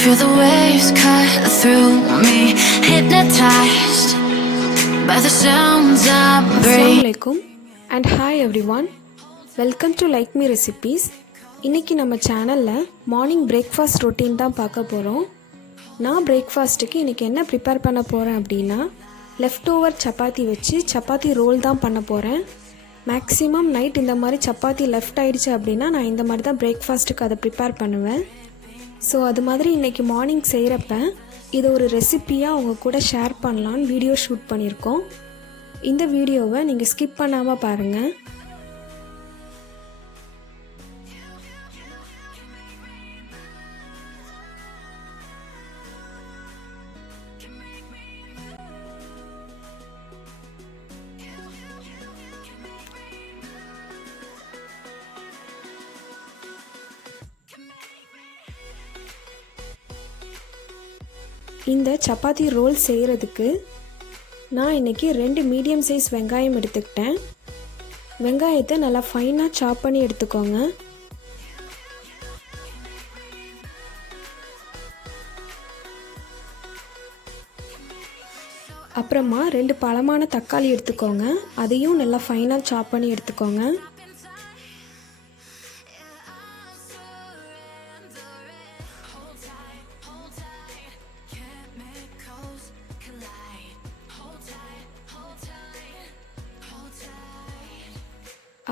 Feel the waves cut through me, hypnotized by the sounds I'm breathing. Assalamualaikum and hi everyone. Welcome to Like Me Recipes. இன்னைக்கு நம்ம சேனலில் morning breakfast routine தான் பார்க்க போகிறோம். நான் பிரேக்ஃபாஸ்ட்டுக்கு இன்றைக்கி என்ன ப்ரிப்பேர் பண்ண போகிறேன் அப்படின்னா லெஃப்ட் ஓவர் சப்பாத்தி வச்சு சப்பாத்தி ரோல் தான் பண்ண போகிறேன். மேக்ஸிமம் நைட் இந்த மாதிரி சப்பாத்தி லெஃப்ட் ஆகிடுச்சு அப்படின்னா நான் இந்த மாதிரி தான் பிரேக்ஃபாஸ்ட்டுக்கு அதை ப்ரிப்பேர் பண்ணுவேன். ஸோ அது மாதிரி இன்றைக்கி மார்னிங் செய்கிறப்ப இதை ஒரு ரெசிப்பியாக அவங்க கூட ஷேர் பண்ணலான்னு வீடியோ ஷூட் பண்ணியிருக்கோம். இந்த வீடியோவை நீங்கள் ஸ்கிப் பண்ணாமல் பாருங்கள். இந்த சப்பாத்தி ரோல் செய்கிறதுக்கு நான் இன்றைக்கி 2 மீடியம் சைஸ் வெங்காயம் எடுத்துக்கிட்டேன். வெங்காயத்தை நல்லா ஃபைனாக சாப் பண்ணி எடுத்துக்கோங்க. அப்புறமா 2 பழமான தக்காளி எடுத்துக்கோங்க. அதையும் நல்லா ஃபைனாக சாப் பண்ணி எடுத்துக்கோங்க.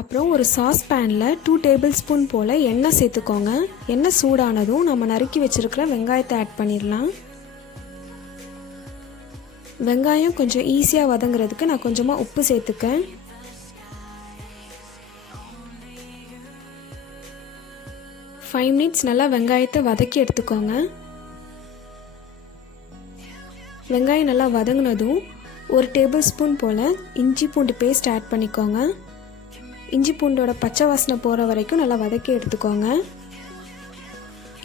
அப்புறம் ஒரு சாஸ் பேனில் 2 டேபிள் ஸ்பூன் போல் எண்ணெய் சேர்த்துக்கோங்க. எண்ணெய் சூடானதும் நம்ம நறுக்கி வச்சுருக்கிற வெங்காயத்தை ஆட் பண்ணிடலாம். வெங்காயம் கொஞ்சம் ஈஸியாக வதங்குறதுக்கு நான் கொஞ்சமாக உப்பு சேர்த்துக்கேன். ஃபைவ் மினிட்ஸ் நல்லா வெங்காயத்தை வதக்கி எடுத்துக்கோங்க. வெங்காயம் நல்லா வதங்கினதும் ஒரு டேபிள் ஸ்பூன் போல் இஞ்சி பூண்டு பேஸ்ட் ஆட் பண்ணிக்கோங்க. இஞ்சி பூண்டோட பச்சை வாசனை போகிற வரைக்கும் நல்லா வதக்கி எடுத்துக்கோங்க.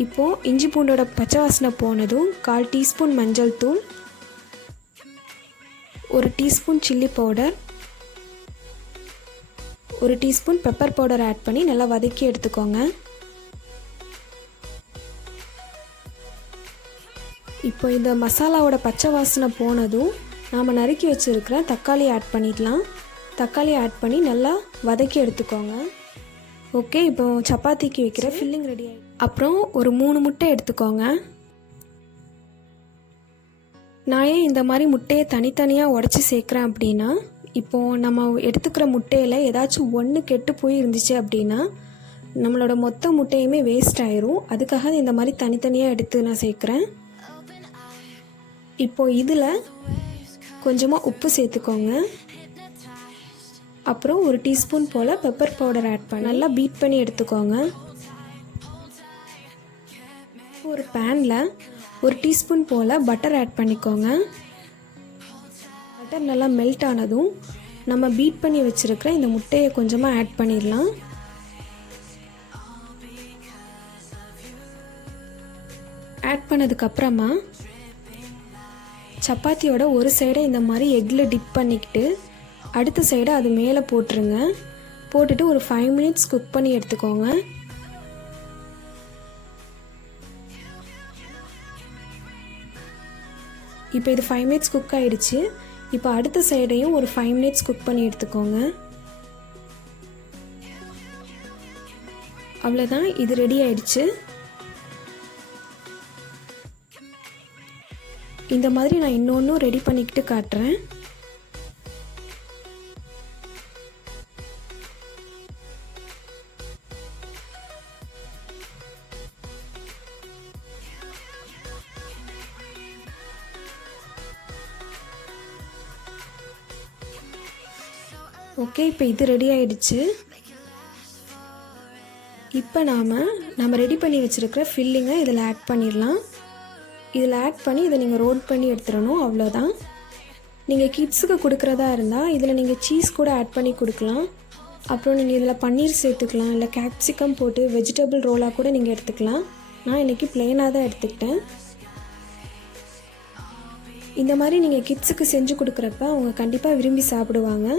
இப்போது இஞ்சி பூண்டோட பச்சை வாசனை போனதும் 1/4 டீஸ்பூன் மஞ்சள் தூள், 1 teaspoon chilli powder, 1 teaspoon pepper powder add பண்ணி நல்லா வதக்கி எடுத்துக்கோங்க. இப்போ இந்த மசாலாவோட பச்சை வாசனை போனதும் நாம் நறுக்கி வச்சுருக்கிற தக்காளி ஆட் பண்ணிடலாம். தக்காளி ஆட் பண்ணி நல்லா வதக்கி எடுத்துக்கோங்க. ஓகே, இப்போ சப்பாத்திக்கு வைக்கிற ஃபில்லிங் ரெடி ஆகிடும். அப்புறம் ஒரு 3 முட்டை எடுத்துக்கோங்க. நான் ஏன் இந்த மாதிரி முட்டையை தனித்தனியாக உடச்சி சேர்க்குறேன் அப்படின்னா, இப்போது நம்ம எடுத்துக்கிற முட்டையில் ஏதாச்சும் ஒன்று கெட்டு போய் இருந்துச்சு அப்படின்னா நம்மளோட மொத்த முட்டையுமே வேஸ்ட் ஆயிரும். அதுக்காக இந்த மாதிரி தனித்தனியாக எடுத்து நான் சேர்க்குறேன். இப்போது இதில் கொஞ்சமாக உப்பு சேர்த்துக்கோங்க. அப்புறம் 1 டீஸ்பூன் போல் பெப்பர் பவுடர் ஆட் பண்ணி நல்லா பீட் பண்ணி எடுத்துக்கோங்க. ஒரு பேனில் 1 டீஸ்பூன் போல் பட்டர் ஆட் பண்ணிக்கோங்க. பட்டர் நல்லா மெல்ட் ஆனதும் நம்ம பீட் பண்ணி வச்சுருக்கிற இந்த முட்டையை கொஞ்சமாக ஆட் பண்ணிடலாம். ஆட் பண்ணதுக்கப்புறமா சப்பாத்தியோட ஒரு சைடை இந்த மாதிரி எக்கில் டிப் பண்ணிக்கிட்டு அடுத்த சைடை அது மேலே போட்டுருங்க. போட்டுட்டு ஒரு 5 மினிட்ஸ் குக் பண்ணி எடுத்துக்கோங்க. இப்போ இது 5 மினிட்ஸ் குக் ஆகிடுச்சு. இப்போ அடுத்த சைடையும் ஒரு 5 மினிட்ஸ் குக் பண்ணி எடுத்துக்கோங்க. அவ்வளோதான், இது ரெடி ஆயிடுச்சு. இந்த மாதிரி நான் இன்னொன்றும் ரெடி பண்ணிக்கிட்டு காட்டுறேன். ஓகே, இப்போ இது ரெடி ஆகிடுச்சு. இப்போ நம்ம ரெடி பண்ணி வச்சுருக்கிற ஃபில்லிங்கை இதில் ஆட் பண்ணிடலாம். இதில் ஆட் பண்ணி இதை நீங்கள் ரோல் பண்ணி எடுத்துடணும். அவ்வளோதான். நீங்கள் கிட்ஸுக்கு கொடுக்குறதா இருந்தால் இதில் நீங்கள் சீஸ் கூட ஆட் பண்ணி கொடுக்கலாம். அப்புறம் நீங்கள் இதில் பன்னீர் சேர்த்துக்கலாம், இல்லை கேப்சிகம் போட்டு வெஜிடபிள் ரோலாக கூட நீங்கள் எடுத்துக்கலாம். நான் இன்றைக்கி ப்ளெயினாக தான் எடுத்துக்கிட்டேன். இந்த மாதிரி நீங்கள் கிட்ஸுக்கு செஞ்சு கொடுக்குறப்ப அவங்க கண்டிப்பாக விரும்பி சாப்பிடுவாங்க.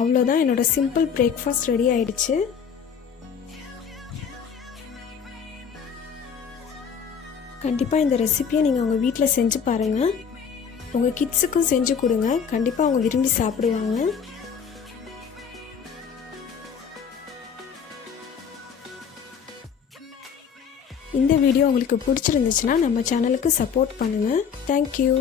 அவ்வளோதான், என்னோடய சிம்பிள் பிரேக்ஃபாஸ்ட் ரெடி ஆயிடுச்சு. கண்டிப்பாக இந்த ரெசிபியை நீங்கள் உங்கள் வீட்டில் செஞ்சு பாருங்கள். உங்கள் கிட்ஸுக்கும் செஞ்சு கொடுங்க, கண்டிப்பாக அவங்க விரும்பி சாப்பிடுவாங்க. இந்த வீடியோ உங்களுக்கு பிடிச்சிருந்துச்சுன்னா நம்ம சேனலுக்கு சப்போர்ட் பண்ணுங்கள். தேங்க்யூ.